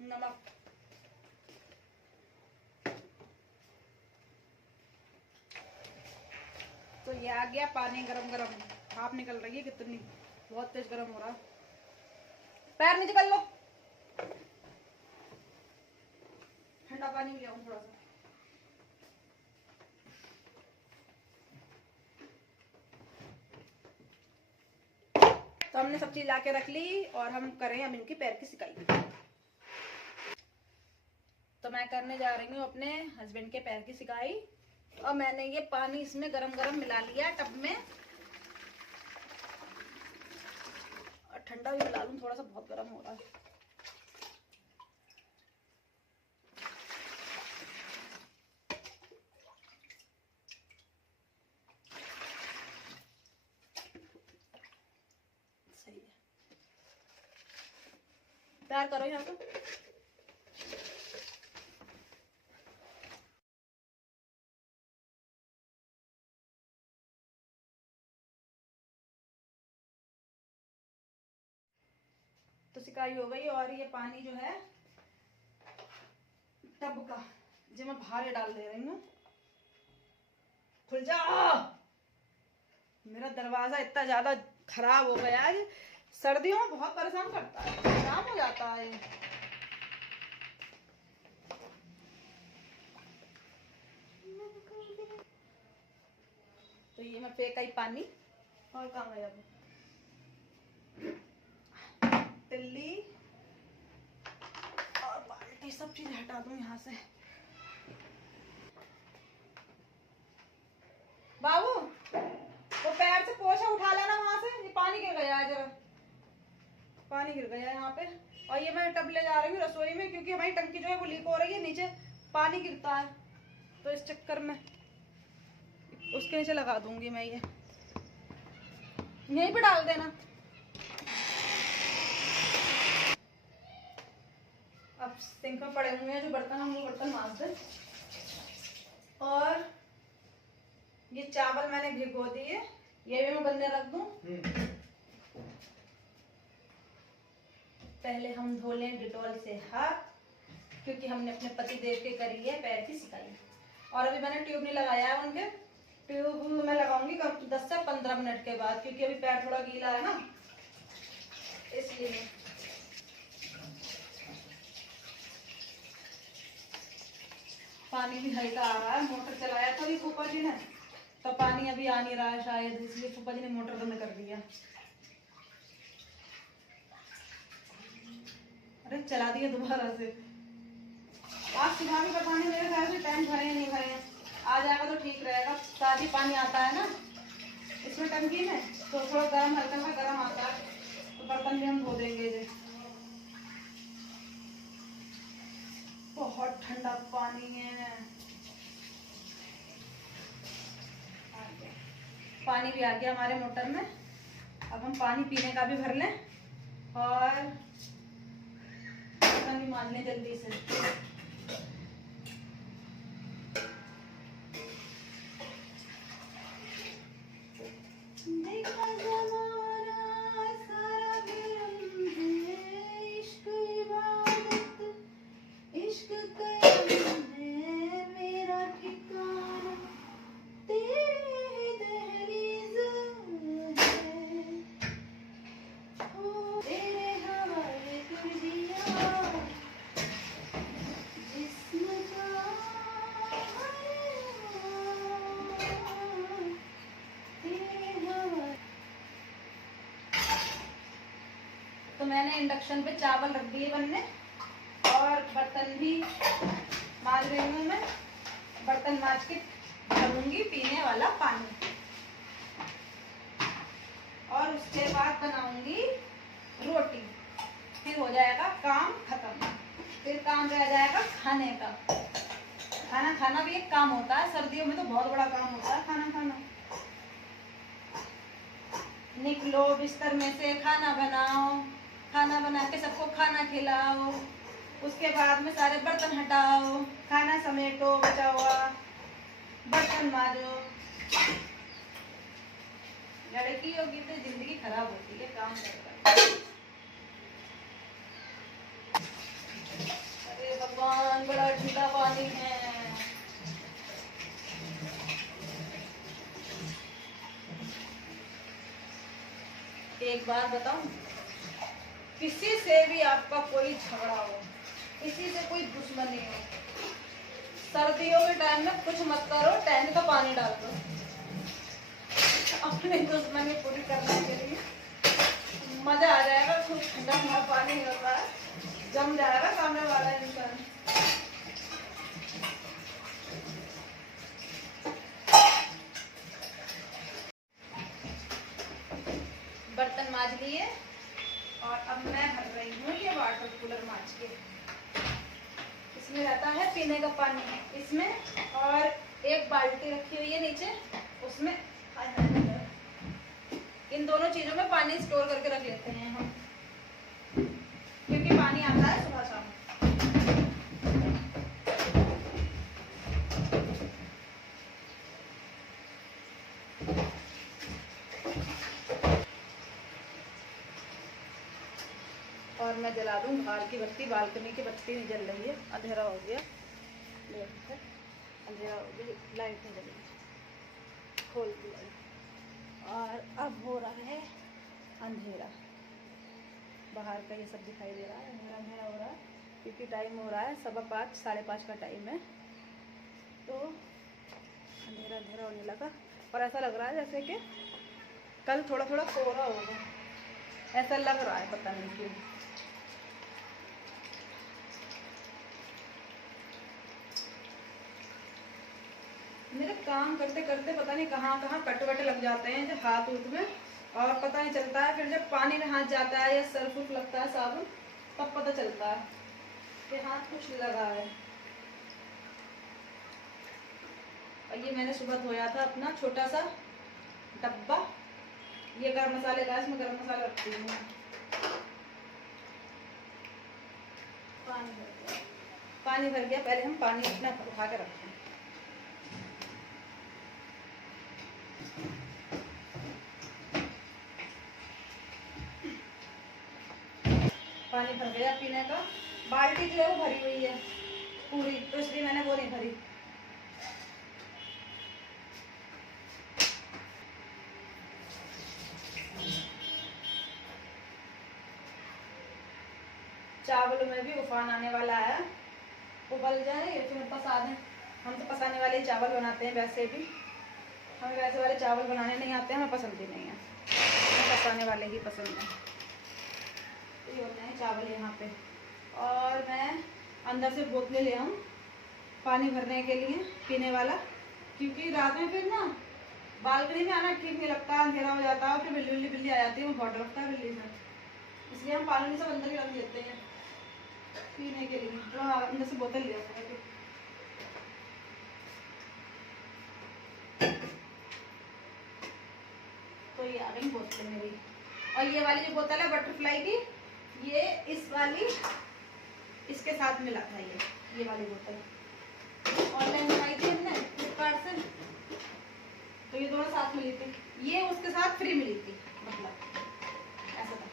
नमक, तो ये आ गया पानी गरम गरम, भाप निकल रही है कितनी, बहुत तेज गरम हो रहा है। पैर नीचे कर लो, ठंडा पानी ले आऊं थोड़ा सा। तो हमने सब चीज ला के रख ली, और हम करें अब इनकी पैर की सिकाई। तो मैं करने जा रही हूँ अपने हस्बैंड के पैर की सिकाई, और मैंने ये पानी इसमें गरम गरम मिला लिया टब में, और ठंडा भी मिला लूं थोड़ा सा, बहुत गरम हो रहा है। सही है, प्यार करो यहाँ तो। तो सिकाई हो गई, और ये पानी जो है टब का, जो मैं बाहर डाल दे रही हूँ। खुल जा, मेरा दरवाजा इतना ज्यादा खराब हो गया है, सर्दियों में बहुत परेशान करता है, खराब हो जाता है। तो ये मैं फेंका ही पानी, और कहाँ गया वो तिल्ली और बाल्टी, सब चीज हटा दूं यहाँ से। बाबू वो पैर से पोछा उठा लेना वहां से, ये पानी गिर गया है, जरा पानी गिर गया है यहाँ पे। और ये मैं टब ले जा रही हूँ रसोई में, क्योंकि हमारी टंकी जो है वो लीक हो रही है, नीचे पानी गिरता है, तो इस चक्कर में उसके नीचे लगा दूंगी मैं, ये यहीं पे डाल देना। अब सिंक में पड़े हुए हैं जो बर्तन, हम वो बर्तन मांज दें। और ये चावल मैंने भिगो दिए, ये भी मैं बनने रख दूं। पहले हम धो लें डिटॉल से हाथ, क्योंकि हमने अपने पति देव के करी है पैर की सिकाई। और अभी मैंने ट्यूब नहीं लगाया है उनके, ट्यूब मैं लगाऊंगी कम 10 से 15 मिनट के बाद, क्योंकि अभी पैर थोड़ा गीला है ना, इसलिए। पानी भी हल्का आ रहा है, मोटर चलाया था अभी फूफा जी ने, तो पानी अभी आ नहीं रहा है शायद, इसलिए फूफा जी ने मोटर बंद कर दिया। अरे चला दिया दोबारा से। आज सुबह भी का पानी मेरे ख्याल से टैंक भरे नहीं भरे, आ जाएगा तो ठीक रहेगा। ताज़ी पानी आता है ना इसमें टंकी में, तो थोड़ा गर्म, हल्का सा गर्म आता है, तो बर्तन भी हम धो देंगे। जे बहुत ठंडा पानी है, पानी भी आ गया हमारे मोटर में। अब हम पानी पीने का भी भर लें और बर्तन भी मान लें जल्दी से। तो मैंने इंडक्शन पे चावल रख दिए बनने और बर्तन भी मांज रही हूँ मैं। बर्तन मांज के भरूंगी पीने वाला पानी और उसके बाद बनाऊंगी रोटी। फिर हो जाएगा काम खत्म। फिर काम रह जाएगा खाने का। खाना खाना भी एक काम होता है, सर्दियों में तो बहुत बड़ा काम होता है खाना खाना। निकलो बिस्तर में से, खाना बनाओ, खाना बना के सबको खाना खिलाओ, उसके बाद में सारे बर्तन हटाओ, खाना समेटो, बचा हुआ बर्तन मांजो। लड़की होगी तो जिंदगी खराब होती है काम कर। अरे भगवान, बड़ा ठंडा पानी है। एक बात बताऊं, किसी से भी आपका कोई झगड़ा हो, किसी से कोई दुश्मनी हो, सर्दियों के टाइम में कुछ मत करो, टैंक का पानी डाल दो अपनी दुश्मनी पूरी करने के लिए। मजा आ जाएगा, खूब ठंडा ठंडा पानी होता है, जम जाएगा सामने वाला इंसान। बर्तन मांज लिए और अब मैं भर रही हूँ ये वाटर कूलर मांज के। इसमें रहता है पीने का पानी इसमें, और एक बाल्टी रखी हुई है नीचे, उसमें इन दोनों चीजों में पानी स्टोर करके रख लेते हैं हम, क्योंकि पानी आता है सुबह शाम। और मैं जला दूं बाहर की बत्ती, बालकनी की बत्ती नहीं जल रही है, अंधेरा हो गया, अंधेरा हो गया, लाइट नहीं जल रही, खोल दी लाइट। और अब हो रहा है अंधेरा, बाहर का ये सब दिखाई दे रहा है, अंधेरा अंधेरा हो रहा है, क्योंकि टाइम हो रहा है 5:15 5:30 का टाइम है, तो अंधेरा अंधेरा होने लगा। और ऐसा लग रहा है जैसे कि कल थोड़ा थोड़ा कोहरा होगा, ऐसा लग रहा है, पता नहीं क्यों। मेरे काम करते करते पता नहीं कहाँ कहाँ कट वट लग जाते हैं, जब हाथ उठ में, और पता नहीं चलता है। फिर जब पानी में हाथ जाता है या सर्फ उफ लगता है साबुन, तब पता चलता है कि हाथ कुछ लगा है। और ये मैंने सुबह धोया था अपना छोटा सा डब्बा, ये गरम मसाले का, इसमें गरम मसाला रखती हूँ। पानी भर गया, पहले हम पानी अपना उठा के रखते हैं। पानी भर गया पीने का, बाल्टी जो है वो भरी हुई है पूरी, तो इसलिए मैंने वो नहीं भरी। चावल में भी उफान आने वाला है, उबल जाए या फिर पसा दें। हम तो पसाने वाले चावल बनाते हैं, वैसे भी हमें वैसे वाले चावल बनाने नहीं आते, हमें पसंद ही नहीं है, हमें पसाने वाले ही पसंद हैं। तो ये होते हैं चावल यहाँ पे। और मैं अंदर से बोतलें ले आऊँ पानी भरने के लिए पीने वाला, क्योंकि रात में फिर ना बालकनी में आना ठीक नहीं लगता, अंधेरा हो जाता है, फिर बिल्ली आ जाती है, वो बहुत डरता है बिल्ली से, इसलिए हम पानी सब अंदर ही रख लेते हैं पीने के लिए। तो अंदर से बोतल ले आते हैं। आ गई बोतलें मेरी। और ये वाली जो बोतल है बटरफ्लाई की, ये इस वाली इसके साथ मिला था। ये वाली बोतल ऑनलाइन मंगाई थी हमने फ्लिपकार्ट से, तो ये दोनों साथ मिली थी, ये उसके साथ फ्री मिली थी, मतलब ऐसा था।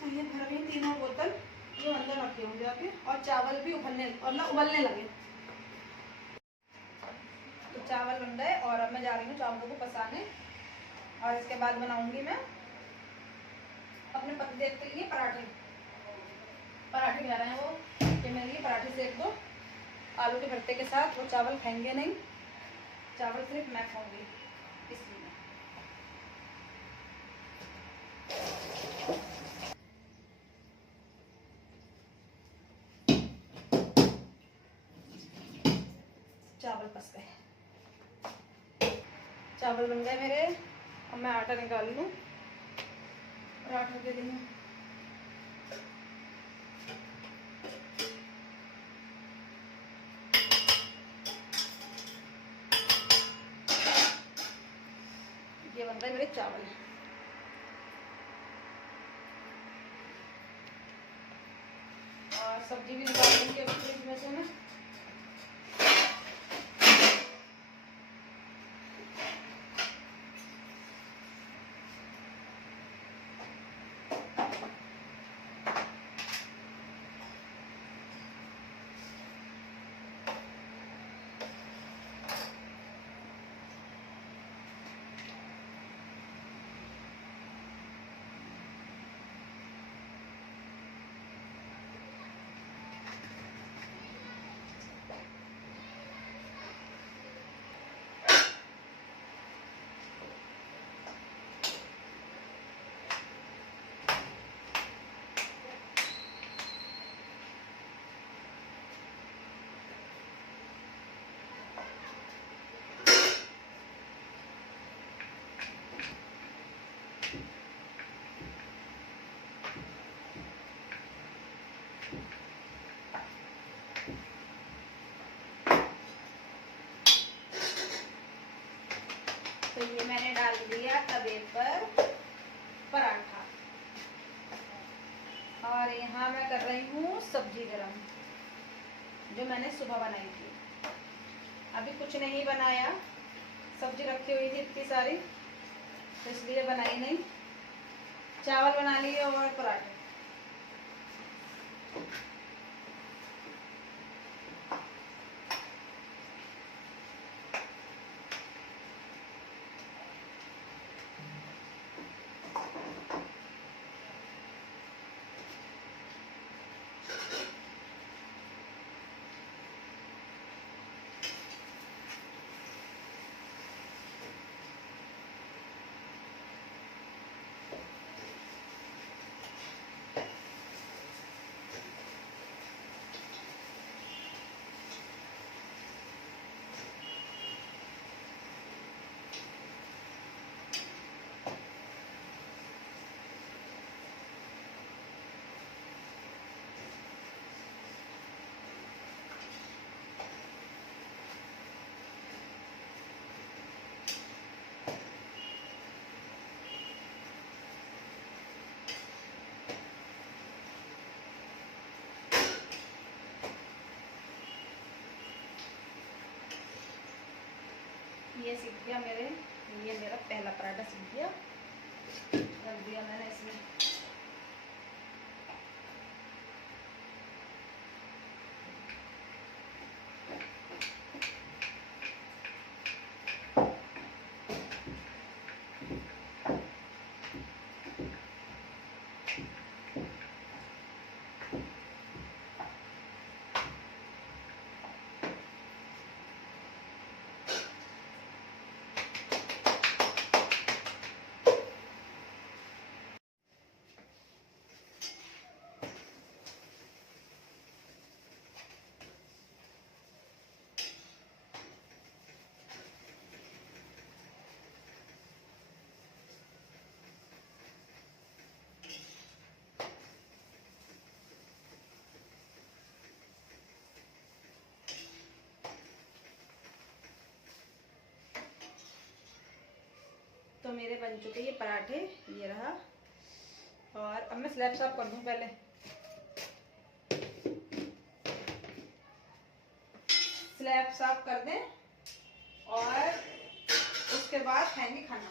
तो ये भर गई तीनों बोतल, जो अंदर रखे होंगे अभी, और चावल भी उबलने लगे। तो चावल बन गए और अब मैं जा रही हूँ चावलों को पसाने, और इसके बाद बनाऊंगी मैं अपने पतिदेव के लिए पराठे कह रहे हैं वो कि मेरे लिए पराठे सेक दो आलू के भरते के साथ। वो चावल खाएंगे नहीं, चावल सिर्फ मैं खाऊंगी, इसलिए। चावल पस गए, चावल बन गए मेरे। अब मैं आटा निकाल लूँ, पराठों के लिए। ये बन रहे मेरे चावल, और सब्जी भी निकाल लूँगी अभी फ्रिज में से मैं। तो ये मैंने डाल दिया तवे पर पराठा, और यहाँ मैं कर रही हूँ सब्जी गरम, जो मैंने सुबह बनाई थी। अभी कुछ नहीं बनाया, सब्जी रखी हुई थी इतनी सारी, तो इसलिए बनाई नहीं। चावल बना लिए और पराठे। ये सीख गया ये मेरा पहला पराठा सीख गया, रख दिया मैंने इसमें। मेरे बन चुके ये पराठे, ये रहा। और अब मैं स्लैब साफ कर दूं पहले। स्लैब साफ कर दें और उसके बाद खाएंगे खाना।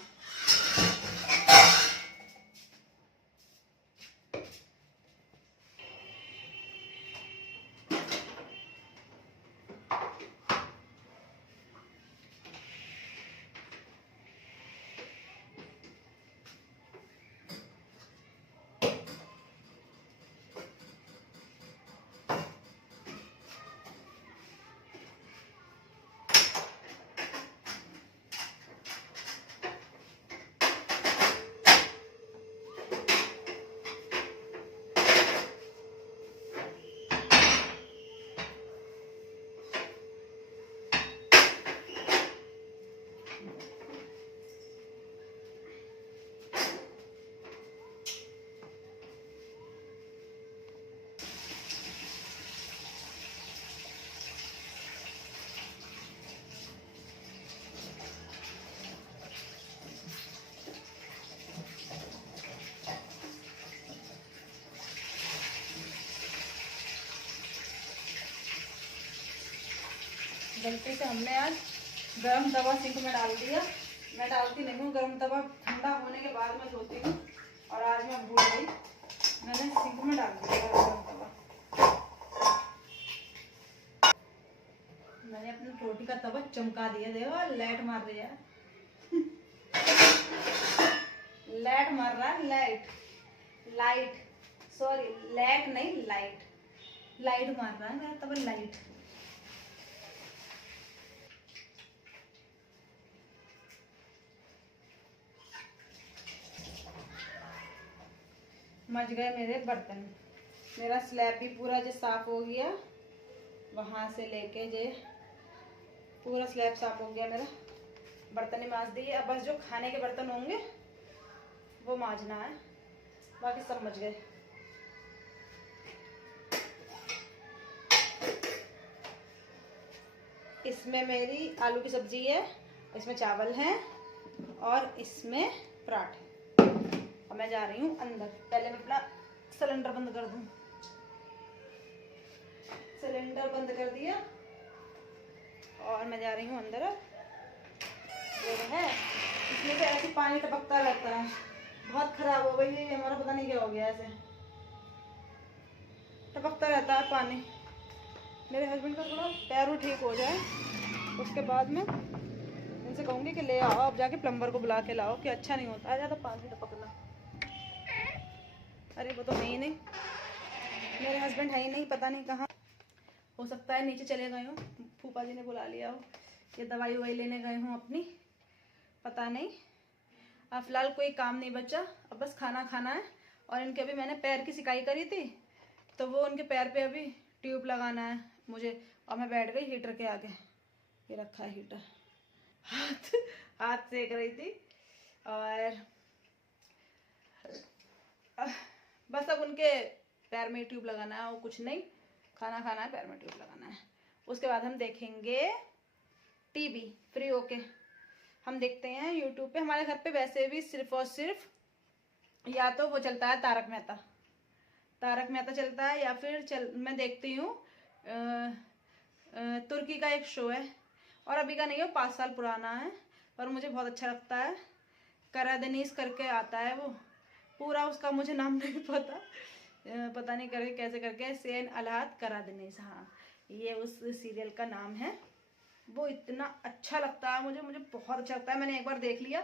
गलती से हमने आज गरम तवा सिंक में डाल दिया। मैं डालती नहीं हूँ गरम तवा, ठंडा होने के बाद मैं धोती हूँ, और आज मैं भूल गई, मैंने सिंक में डाल दिया गरम तवा। मैंने अपनी रोटी का तवा चमका दिया, देखो लाइट मार रही है। लाइट मार रहा है, लाइट सॉरी, लाइट नहीं लाइट मार रहा है मेरा तवा, लाइट। मच गए मेरे बर्तन। मेरा स्लैब भी पूरा जो साफ हो गया, वहां से लेके जे पूरा स्लैब साफ हो गया मेरा। बर्तन ही मांज दिए, अब बस जो खाने के बर्तन होंगे वो मांजना है, बाकी सब मच गए। इसमें मेरी आलू की सब्जी है, इसमें चावल हैं और इसमें पराठे। अब मैं जा रही हूँ अंदर। पहले मैं अपना सिलेंडर बंद कर दूं। सिलेंडर बंद कर दिया और मैं जा रही हूँ अंदर। ये है, इसमें तो ऐसे पानी टपकता रहता है, बहुत खराब हो गई है हमारा, पता नहीं क्या हो गया, ऐसे टपकता रहता है पानी। मेरे हस्बैंड का थोड़ा पैर ठीक हो जाए उसके बाद में इनसे कहूँगी कि ले आओ, आप जाके प्लम्बर को बुला के लाओ, कि अच्छा नहीं होता है ज़्यादा पानी टपकना। अरे वो तो है ही नहीं, मेरे हस्बैंड है ही नहीं, पता नहीं कहाँ, हो सकता है नीचे चले गए हो, फूफा जी ने बुला लिया हो, ये दवाई ववाई लेने गए हूँ अपनी, पता नहीं। अब फिलहाल कोई काम नहीं बचा, अब बस खाना खाना है। और इनके अभी मैंने पैर की सिकाई करी थी, तो वो उनके पैर पे अभी ट्यूब लगाना है मुझे। और मैं बैठ गई हीटर के आगे, ये रखा है हीटर, हाथ सेक रही थी। और बस अब उनके पैर में ट्यूब लगाना है और कुछ नहीं, खाना खाना है, पैर में ट्यूब लगाना है। उसके बाद हम देखेंगे टीवी फ्री होके। हम देखते हैं यूट्यूब पे, हमारे घर पे वैसे भी सिर्फ और सिर्फ या तो वो चलता है तारक मेहता चलता है, या फिर मैं देखती हूँ तुर्की का एक शो है, और अभी का नहीं है, 5 साल पुराना है, पर मुझे बहुत अच्छा लगता है। करादेनीस करके आता है वो, पूरा उसका मुझे नाम नहीं पता, पता नहीं करके कैसे करके, सेन अलाद करादेनीस, हाँ ये उस सीरियल का नाम है। वो इतना अच्छा लगता है मुझे बहुत अच्छा लगता है। मैंने एक बार देख लिया,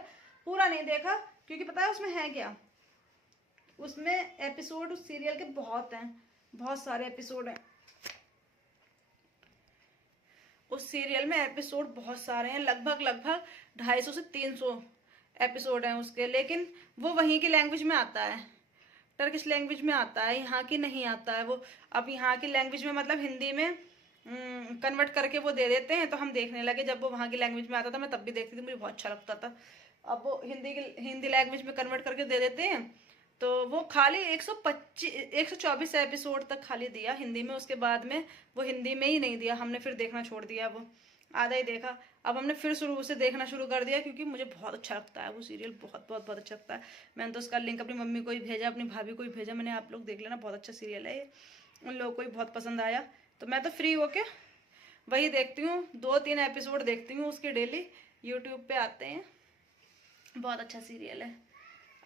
पूरा नहीं देखा, क्योंकि पता है उसमें है क्या, उसमें एपिसोड उस सीरियल के बहुत हैं, बहुत सारे एपिसोड हैं उस सीरियल में, एपिसोड बहुत सारे हैं, लगभग 250 से 300 एपिसोड हैं उसके। लेकिन वो वहीं की लैंग्वेज में आता है, टर्किश लैंग्वेज में आता है, यहाँ की नहीं आता है वो। अब यहाँ की लैंग्वेज में मतलब हिंदी में कन्वर्ट करके वो दे देते हैं, तो हम देखने लगे। जब वो वहाँ की लैंग्वेज में आता था मैं तब भी देखती थी, मुझे बहुत अच्छा लगता था। अब वो हिंदी लैंग्वेज में कन्वर्ट करके दे देते हैं, तो वो खाली 124 एपिसोड तक खाली दिया हिंदी में। उसके बाद में वो हिंदी में ही नहीं दिया, हमने फिर देखना छोड़ दिया वो। आधा ही देखा। अब हमने फिर शुरू से देखना शुरू कर दिया क्योंकि मुझे बहुत अच्छा लगता है वो सीरियल, बहुत बहुत बहुत अच्छा लगता है। मैंने तो उसका लिंक अपनी मम्मी को ही भेजा, अपनी भाभी को ही भेजा, मैंने आप लोग देख लेना, बहुत अच्छा सीरियल है ये, उन लोगों को भी बहुत पसंद आया। तो मैं तो फ्री होके वही देखती हूँ, 2-3 एपिसोड देखती हूँ उसके डेली, यूट्यूब पे आते हैं। बहुत अच्छा सीरियल है।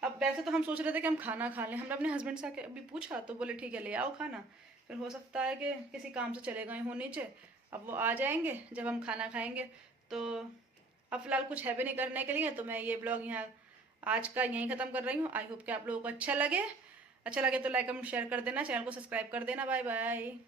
अब वैसे तो हम सोच रहे थे कि हम खाना खा लें, हमने अपने हस्बैंड से अभी पूछा तो बोले ठीक है ले आओ खाना, फिर हो सकता है कि किसी काम से चले गए हों नीचे, अब वो आ जाएंगे जब हम खाना खाएंगे। तो अब फिलहाल कुछ है भी नहीं करने के लिए, तो मैं ये ब्लॉग यहाँ आज का यहीं ख़त्म कर रही हूँ। आई होप कि आप लोगों को अच्छा लगे तो लाइक कमेंट शेयर कर देना, चैनल को सब्सक्राइब कर देना। Bye bye.